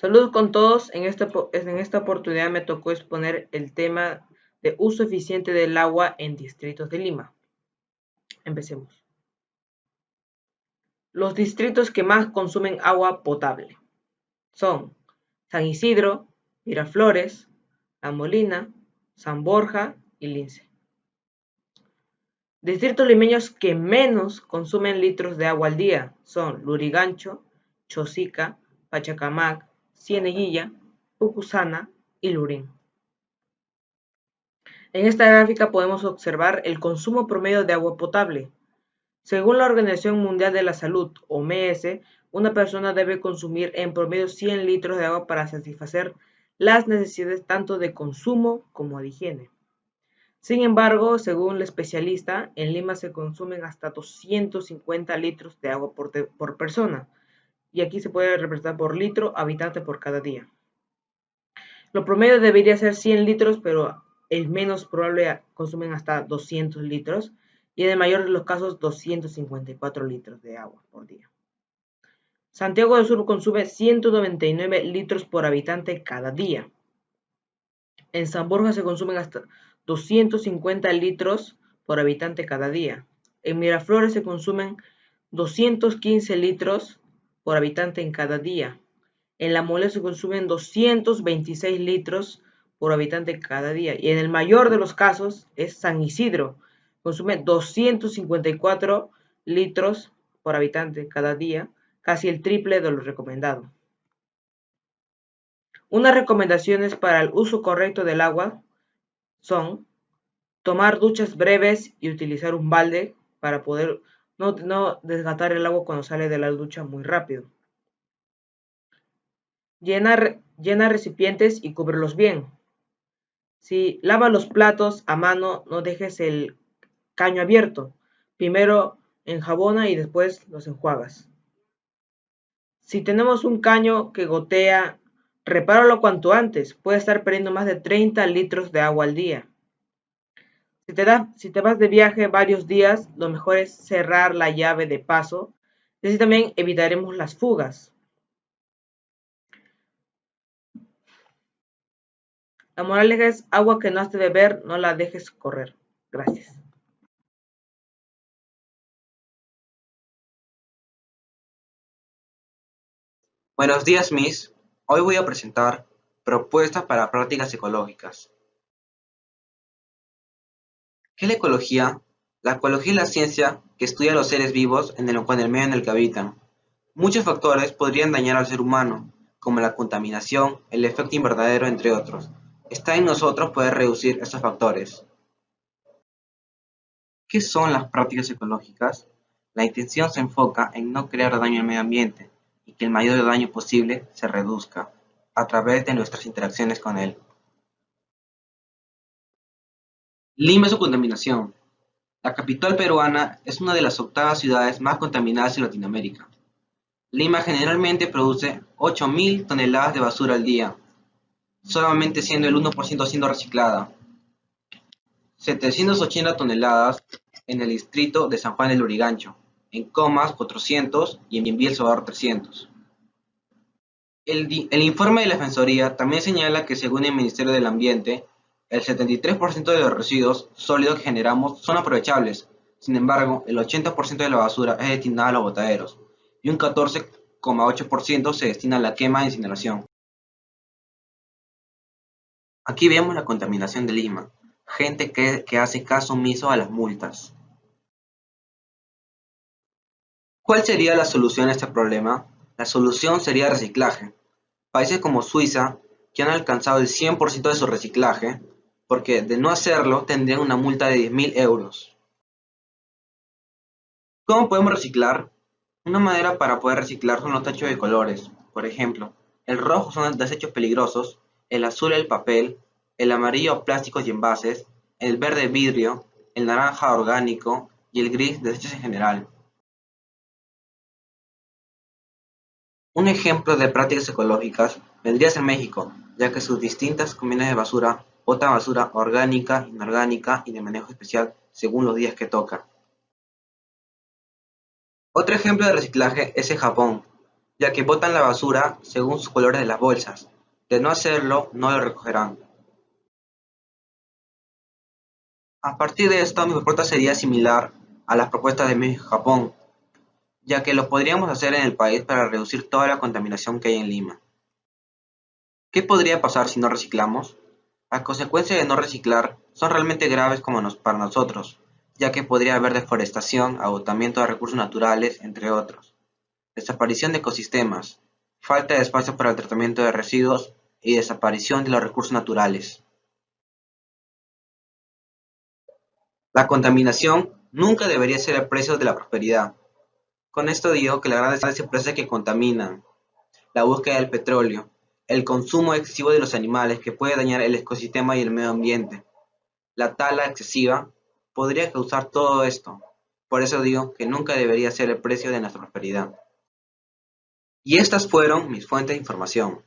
Saludos con todos. En esta oportunidad me tocó exponer el tema de uso eficiente del agua en distritos de Lima. Empecemos. Los distritos que más consumen agua potable son San Isidro, Miraflores, La Molina, San Borja y Lince. Distritos limeños que menos consumen litros de agua al día son Lurigancho, Chosica, Pachacamac, Cieneguilla, Pucusana y Lurín. En esta gráfica podemos observar el consumo promedio de agua potable. Según la Organización Mundial de la Salud, OMS, una persona debe consumir en promedio 100 litros de agua para satisfacer las necesidades tanto de consumo como de higiene. Sin embargo, según el especialista, en Lima se consumen hasta 250 litros de agua por persona, y aquí se puede representar por litro habitante por cada día. Lo promedio debería ser 100 litros, pero el menos probable consumen hasta 200 litros y en el mayor de los casos 254 litros de agua por día. Santiago del Sur consume 199 litros por habitante cada día. En San Borja se consumen hasta 250 litros por habitante cada día. En Miraflores se consumen 215 litros por habitante en cada día. En La Molina se consumen 226 litros por habitante cada día. Y en el mayor de los casos es San Isidro. Consume 254 litros por habitante cada día, casi el triple de lo recomendado. Unas recomendaciones para el uso correcto del agua son tomar duchas breves y utilizar un balde para poder no desgastar el agua cuando sale de la ducha muy rápido. Llena recipientes y cúbrelos bien. Si lavas los platos a mano, no dejes el caño abierto. Primero enjabona y después los enjuagas. Si tenemos un caño que gotea, repáralo cuanto antes. Puede estar perdiendo más de 30 litros de agua al día. Si te vas de viaje varios días, lo mejor es cerrar la llave de paso. Así también evitaremos las fugas. La moraleja es agua que no has de beber, no la dejes correr. Gracias. Buenos días, Miss. Hoy voy a presentar propuestas para prácticas ecológicas. ¿Qué es la ecología? La ecología es la ciencia que estudia a los seres vivos con el medio en el que habitan. Muchos factores podrían dañar al ser humano, como la contaminación, el efecto invernadero, entre otros. Está en nosotros poder reducir estos factores. ¿Qué son las prácticas ecológicas? La intención se enfoca en no crear daño al medio ambiente y que el mayor daño posible se reduzca a través de nuestras interacciones con él. Lima y su contaminación. La capital peruana es una de las octavas ciudades más contaminadas en Latinoamérica. Lima generalmente produce 8.000 toneladas de basura al día, solamente siendo el 1% siendo reciclada. 780 toneladas en el distrito de San Juan del Lurigancho, en Comas 400 y en Biel Salvador 300. El informe de la Defensoría también señala que según el Ministerio del Ambiente, el 73% de los residuos sólidos que generamos son aprovechables. Sin embargo, el 80% de la basura es destinada a los botaderos y un 14,8% se destina a la quema e incineración. Aquí vemos la contaminación de Lima, gente que hace caso omiso a las multas. ¿Cuál sería la solución a este problema? La solución sería el reciclaje. Países como Suiza, que han alcanzado el 100% de su reciclaje, porque de no hacerlo tendrían una multa de 10.000 euros. ¿Cómo podemos reciclar? Una manera para poder reciclar son los tachos de colores. Por ejemplo, el rojo son desechos peligrosos, el azul el papel, el amarillo plásticos y envases, el verde vidrio, el naranja orgánico y el gris desechos en general. Un ejemplo de prácticas ecológicas vendría a ser México, ya que sus distintas comunidades de basura botan basura orgánica, inorgánica y de manejo especial según los días que toca. Otro ejemplo de reciclaje es en Japón, ya que botan la basura según sus colores de las bolsas. De no hacerlo, no lo recogerán. A partir de esto, mi propuesta sería similar a las propuestas de México y Japón, ya que lo podríamos hacer en el país para reducir toda la contaminación que hay en Lima. ¿Qué podría pasar si no reciclamos? Las consecuencias de no reciclar son realmente graves para nosotros, ya que podría haber deforestación, agotamiento de recursos naturales, entre otros, desaparición de ecosistemas, falta de espacio para el tratamiento de residuos y desaparición de los recursos naturales. La contaminación nunca debería ser el precio de la prosperidad. Con esto digo que las grandes empresas que contaminan, la búsqueda del petróleo, el consumo excesivo de los animales que puede dañar el ecosistema y el medio ambiente, la tala excesiva, podría causar todo esto. Por eso digo que nunca debería ser el precio de nuestra prosperidad. Y estas fueron mis fuentes de información.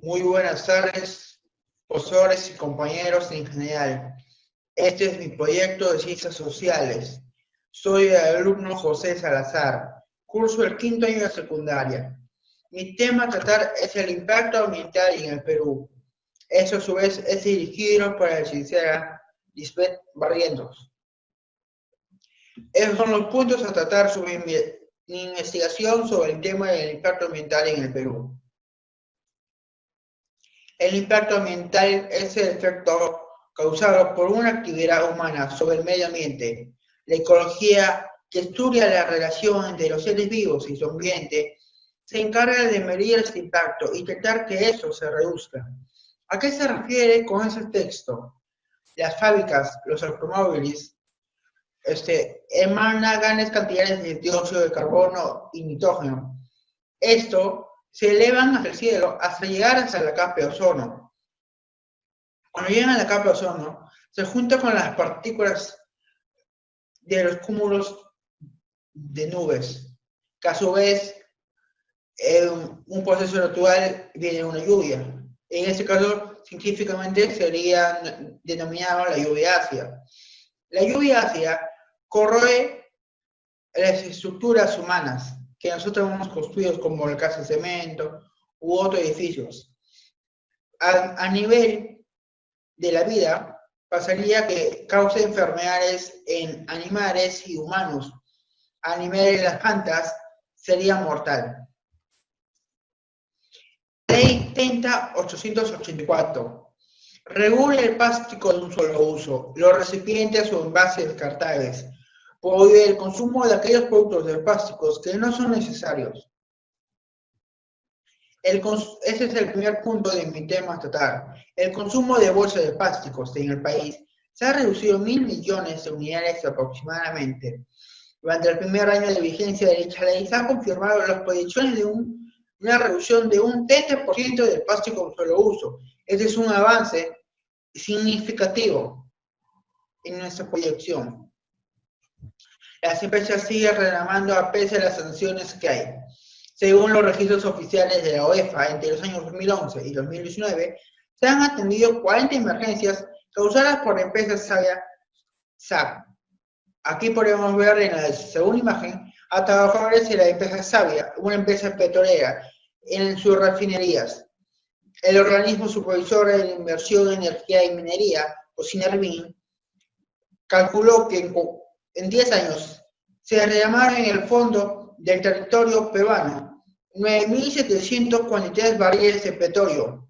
Muy buenas tardes, profesores y compañeros en general. Este es mi proyecto de Ciencias Sociales. Soy el alumno José Salazar. Curso el quinto año de secundaria. Mi tema a tratar es el impacto ambiental en el Perú. Eso a su vez es dirigido para la licenciada Lisbeth Barrientos. Esos son los puntos a tratar sobre mi investigación sobre el tema del impacto ambiental en el Perú. El impacto ambiental es el efecto causado por una actividad humana sobre el medio ambiente. La ecología, que estudia la relación entre los seres vivos y su ambiente, se encarga de medir este impacto y tratar que eso se reduzca. ¿A qué se refiere con ese texto? Las fábricas, los automóviles, emanan grandes cantidades de dióxido de carbono y nitrógeno. Esto se elevan hacia el cielo hasta llegar hasta la capa de ozono. Cuando llegan a la capa de ozono, se junta con las partículas de los cúmulos de nubes, que a su vez, en un proceso natural, viene una lluvia. En este caso, científicamente sería denominado la lluvia ácida. La lluvia ácida corroe las estructuras humanas que nosotros hemos construido, como la casa de cemento u otros edificios. A nivel de la vida, pasaría que cause enfermedades en animales y humanos. A nivel de las plantas, sería mortal. Ley 30.884. Regula el plástico de un solo uso, los recipientes o envases descartables. Prohíbe el consumo de aquellos productos de plásticos que no son necesarios. Ese es el primer punto de mi tema a tratar. El consumo de bolsas de plásticos en el país se ha reducido 1.000 millones de unidades aproximadamente. Durante el primer año de vigencia de dicha ley se han confirmado las proyecciones de una reducción de un 30% del plástico de un solo uso. Este es un avance significativo en nuestra proyección. Las empresas siguen reclamando a pesar de las sanciones que hay. Según los registros oficiales de la UEFA, entre los años 2011 y 2019, se han atendido 40 emergencias causadas por la empresa SAB. Aquí podemos ver en la segunda imagen a trabajadores de la empresa Savia, una empresa petrolera, en sus refinerías. El organismo supervisor de la inversión en energía y minería, o SINERMIN, calculó que en 10 años se reclamaron en el fondo del territorio peruano 9.743 barriles de petróleo.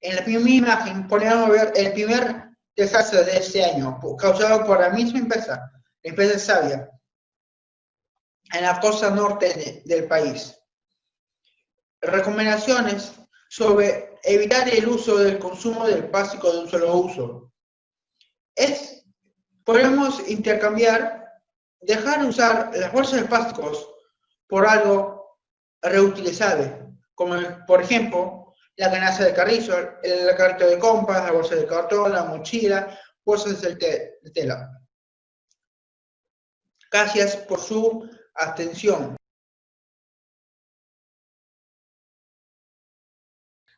En la primera imagen podemos ver el primer desastre de este año, causado por la misma empresa, la empresa Savia, en la costa norte del país. Recomendaciones sobre evitar el uso del consumo del plástico de un solo uso. Podemos intercambiar, dejar de usar las bolsas de plásticos por algo reutilizable, como por ejemplo la canasta de carrizo, el carrito de compras, la bolsa de cartón, la mochila, bolsas de tela. Gracias por su Abstención.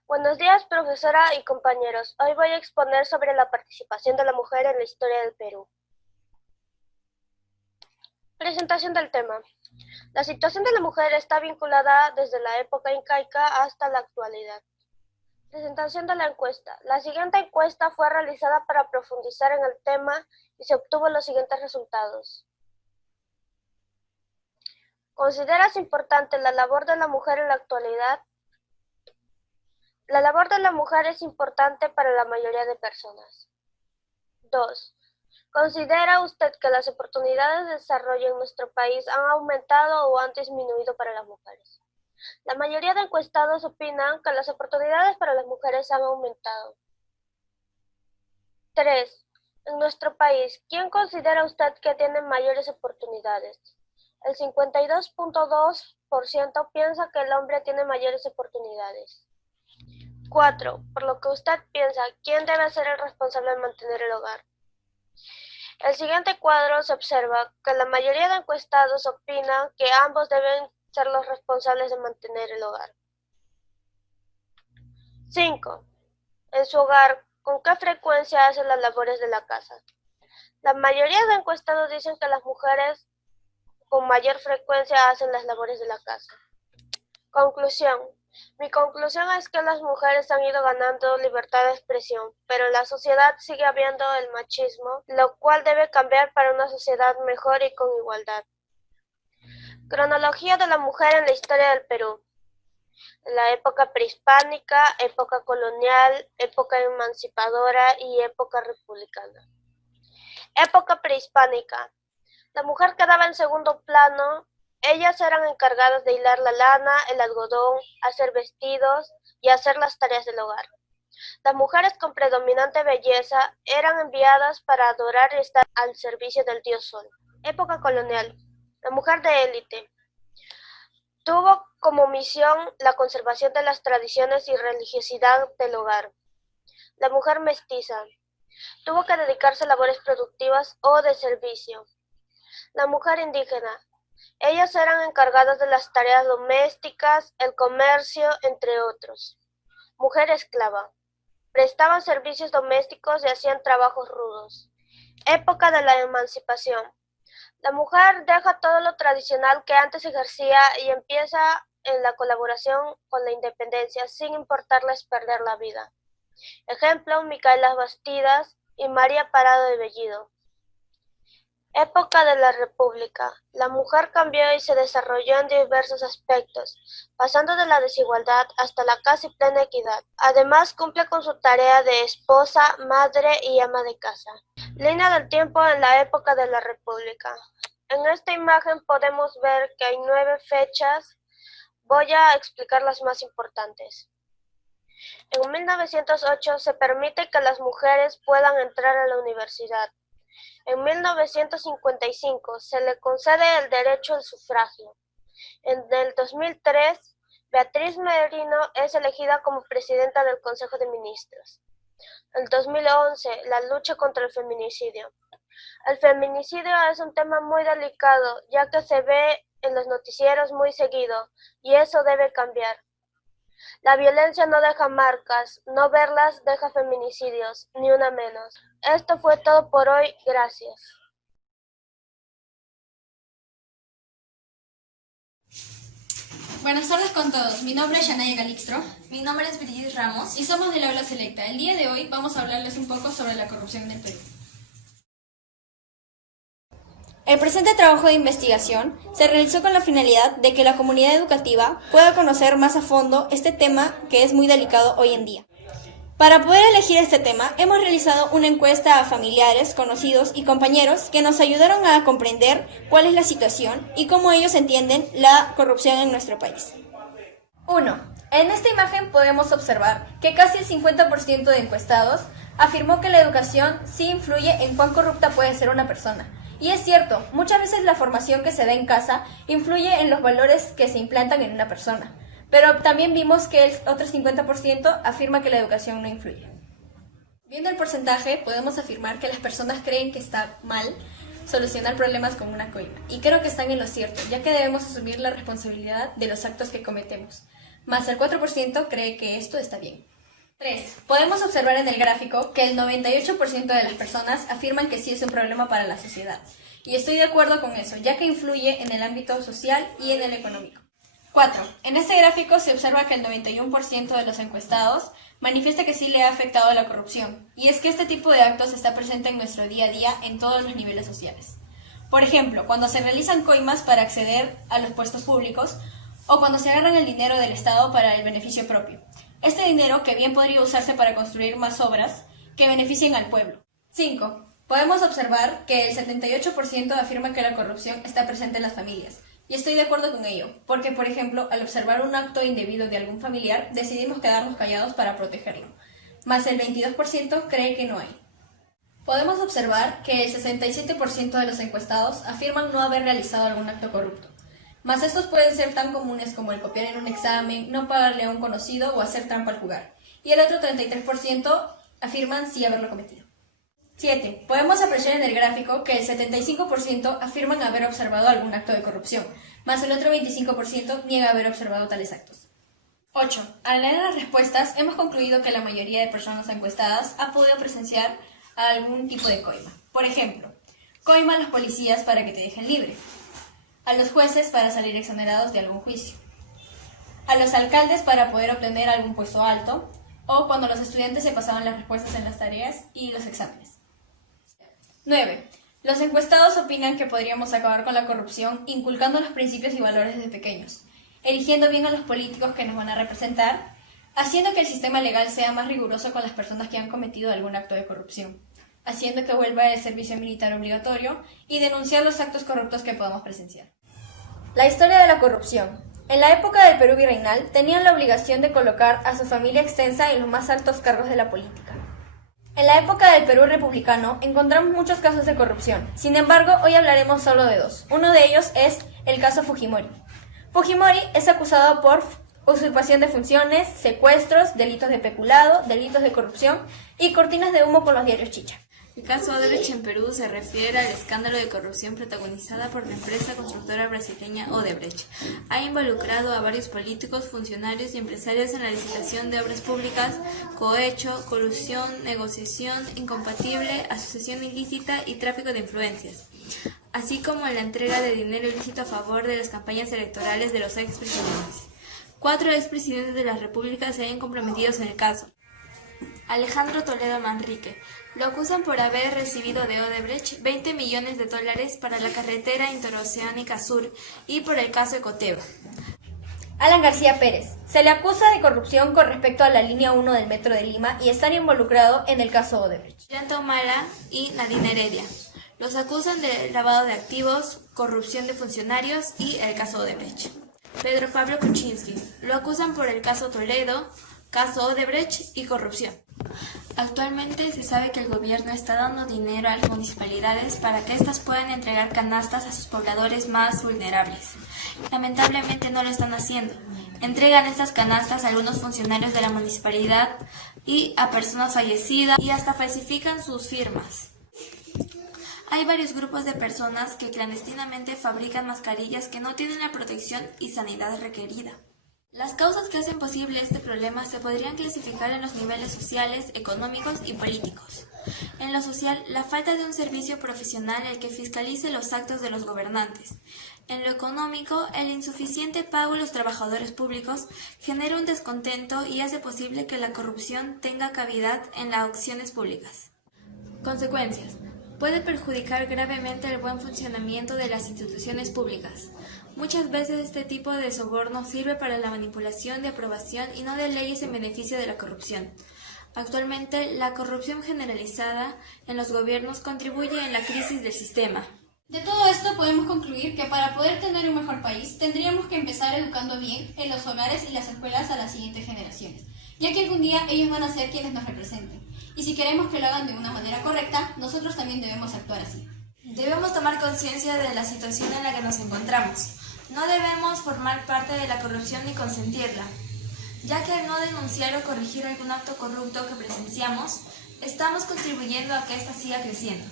Buenos días, profesora y compañeros. Hoy voy a exponer sobre la participación de la mujer en la historia del Perú. Presentación del tema. La situación de la mujer está vinculada desde la época incaica hasta la actualidad. Presentación de la encuesta. La siguiente encuesta fue realizada para profundizar en el tema y se obtuvo los siguientes resultados. ¿Consideras importante la labor de la mujer en la actualidad? La labor de la mujer es importante para la mayoría de personas. 2. ¿Considera usted que las oportunidades de desarrollo en nuestro país han aumentado o han disminuido para las mujeres? La mayoría de encuestados opinan que las oportunidades para las mujeres han aumentado. 3. En nuestro país, ¿quién considera usted que tiene mayores oportunidades? El 52.2% piensa que el hombre tiene mayores oportunidades. 4. Por lo que usted piensa, ¿quién debe ser el responsable de mantener el hogar? El siguiente cuadro se observa que la mayoría de encuestados opinan que ambos deben ser los responsables de mantener el hogar. 5. En su hogar, ¿con qué frecuencia hacen las labores de la casa? La mayoría de encuestados dicen que las mujeres con mayor frecuencia hacen las labores de la casa. Conclusión. Mi conclusión es que las mujeres han ido ganando libertad de expresión, pero en la sociedad sigue habiendo el machismo, lo cual debe cambiar para una sociedad mejor y con igualdad. Cronología de la mujer en la historia del Perú. La época prehispánica, época colonial, época emancipadora y época republicana. Época prehispánica. La mujer quedaba en segundo plano. Ellas eran encargadas de hilar la lana, el algodón, hacer vestidos y hacer las tareas del hogar. Las mujeres con predominante belleza eran enviadas para adorar y estar al servicio del dios Sol. Época colonial. La mujer de élite. Tuvo como misión la conservación de las tradiciones y religiosidad del hogar. La mujer mestiza. Tuvo que dedicarse a labores productivas o de servicio. La mujer indígena. Ellas eran encargadas de las tareas domésticas, el comercio, entre otros. Mujer esclava. Prestaban servicios domésticos y hacían trabajos rudos. Época de la emancipación. La mujer deja todo lo tradicional que antes ejercía y empieza en la colaboración con la independencia, sin importarles perder la vida. Ejemplo, Micaela Bastidas y María Parado de Bellido. Época de la República. La mujer cambió y se desarrolló en diversos aspectos, pasando de la desigualdad hasta la casi plena equidad. Además, cumple con su tarea de esposa, madre y ama de casa. Línea del tiempo en la época de la República. En esta imagen podemos ver que hay 9 fechas. Voy a explicar las más importantes. En 1908 se permite que las mujeres puedan entrar a la universidad. En 1955 se le concede el derecho al sufragio. En el 2003, Beatriz Merino es elegida como presidenta del Consejo de Ministros. En 2011, la lucha contra el feminicidio. El feminicidio es un tema muy delicado, ya que se ve en los noticieros muy seguido, y eso debe cambiar. La violencia no deja marcas, no verlas deja feminicidios, ni una menos. Esto fue todo por hoy, gracias. Buenas tardes con todos, mi nombre es Yanaya Calixtro. Mi nombre es Brigitte Ramos. Y somos del Aula Selecta. El día de hoy vamos a hablarles un poco sobre la corrupción en el Perú. El presente trabajo de investigación se realizó con la finalidad de que la comunidad educativa pueda conocer más a fondo este tema que es muy delicado hoy en día. Para poder elegir este tema, hemos realizado una encuesta a familiares, conocidos y compañeros que nos ayudaron a comprender cuál es la situación y cómo ellos entienden la corrupción en nuestro país. 1. En esta imagen podemos observar que casi el 50% de encuestados afirmó que la educación sí influye en cuán corrupta puede ser una persona. Y es cierto, muchas veces la formación que se da en casa influye en los valores que se implantan en una persona. Pero también vimos que el otro 50% afirma que la educación no influye. Viendo el porcentaje, podemos afirmar que las personas creen que está mal, solucionar problemas con una coima. Y creo que están en lo cierto, ya que debemos asumir la responsabilidad de los actos que cometemos. Más el 4% cree que esto está bien. 3. Podemos observar en el gráfico que el 98% de las personas afirman que sí es un problema para la sociedad. Y estoy de acuerdo con eso, ya que influye en el ámbito social y en el económico. 4. En este gráfico se observa que el 91% de los encuestados manifiesta que sí le ha afectado la corrupción. Y es que este tipo de actos está presente en nuestro día a día en todos los niveles sociales. Por ejemplo, cuando se realizan coimas para acceder a los puestos públicos o cuando se agarran el dinero del Estado para el beneficio propio. Este dinero que bien podría usarse para construir más obras que beneficien al pueblo. 5. Podemos observar que el 78% afirma que la corrupción está presente en las familias. Y estoy de acuerdo con ello, porque por ejemplo, al observar un acto indebido de algún familiar, decidimos quedarnos callados para protegerlo. Más el 22% cree que no hay. Podemos observar que el 67% de los encuestados afirman no haber realizado algún acto corrupto. Mas estos pueden ser tan comunes como el copiar en un examen, no pagarle a un conocido o hacer trampa al jugar. Y el otro 33% afirman sí haberlo cometido. 7. Podemos apreciar en el gráfico que el 75% afirman haber observado algún acto de corrupción, más el otro 25% niega haber observado tales actos. 8. Al leer las respuestas, hemos concluido que la mayoría de personas encuestadas ha podido presenciar algún tipo de coima. Por ejemplo, coima a los policías para que te dejen libre, a los jueces para salir exonerados de algún juicio, a los alcaldes para poder obtener algún puesto alto, o cuando los estudiantes se pasaban las respuestas en las tareas y los exámenes. 9. Los encuestados opinan que podríamos acabar con la corrupción inculcando los principios y valores desde pequeños, eligiendo bien a los políticos que nos van a representar, haciendo que el sistema legal sea más riguroso con las personas que han cometido algún acto de corrupción, haciendo que vuelva el servicio militar obligatorio y denunciar los actos corruptos que podamos presenciar. La historia de la corrupción. En la época del Perú virreinal tenían la obligación de colocar a su familia extensa en los más altos cargos de la política. En la época del Perú republicano encontramos muchos casos de corrupción. Sin embargo, hoy hablaremos solo de dos. Uno de ellos es el caso Fujimori. Fujimori es acusado por usurpación de funciones, secuestros, delitos de peculado, delitos de corrupción y cortinas de humo con los diarios Chicha. El caso Odebrecht en Perú se refiere al escándalo de corrupción protagonizada por la empresa constructora brasileña Odebrecht. Ha involucrado a varios políticos, funcionarios y empresarios en la licitación de obras públicas, cohecho, colusión, negociación incompatible, asociación ilícita y tráfico de influencias, así como en la entrega de dinero ilícito a favor de las campañas electorales de los expresidentes. 4 expresidentes de la República se hayan comprometido en el caso. Alejandro Toledo Manrique. Lo acusan por haber recibido de Odebrecht $20 millones para la carretera interoceánica sur y por el caso Ecoteva. Alan García Pérez. Se le acusa de corrupción con respecto a la línea 1 del Metro de Lima y estar involucrado en el caso Odebrecht. Llanta Humala y Nadine Heredia. Los acusan de lavado de activos, corrupción de funcionarios y el caso Odebrecht. Pedro Pablo Kuczynski. Lo acusan por el caso Toledo, caso Odebrecht y corrupción. Actualmente se sabe que el gobierno está dando dinero a las municipalidades para que éstas puedan entregar canastas a sus pobladores más vulnerables. Lamentablemente no lo están haciendo. Entregan estas canastas a algunos funcionarios de la municipalidad y a personas fallecidas y hasta falsifican sus firmas. Hay varios grupos de personas que clandestinamente fabrican mascarillas que no tienen la protección y sanidad requerida. Las causas que hacen posible este problema se podrían clasificar en los niveles sociales, económicos y políticos. En lo social, la falta de un servicio profesional el que fiscalice los actos de los gobernantes. En lo económico, el insuficiente pago a los trabajadores públicos genera un descontento y hace posible que la corrupción tenga cavidad en las acciones públicas. Consecuencias. Puede perjudicar gravemente el buen funcionamiento de las instituciones públicas. Muchas veces este tipo de soborno sirve para la manipulación de aprobación y no de leyes en beneficio de la corrupción. Actualmente, la corrupción generalizada en los gobiernos contribuye en la crisis del sistema. De todo esto podemos concluir que para poder tener un mejor país tendríamos que empezar educando bien en los hogares y las escuelas a las siguientes generaciones, ya que algún día ellos van a ser quienes nos representen. Y si queremos que lo hagan de una manera correcta, nosotros también debemos actuar así. Debemos tomar conciencia de la situación en la que nos encontramos. No debemos formar parte de la corrupción ni consentirla, ya que al no denunciar o corregir algún acto corrupto que presenciamos, estamos contribuyendo a que ésta siga creciendo.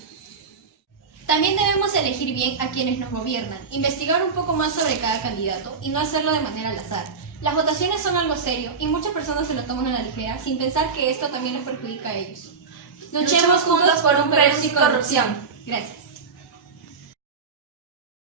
También debemos elegir bien a quienes nos gobiernan, investigar un poco más sobre cada candidato y no hacerlo de manera al azar. Las votaciones son algo serio y muchas personas se lo toman a la ligera sin pensar que esto también les perjudica a ellos. Luchemos juntos por un Perú sin corrupción. Gracias.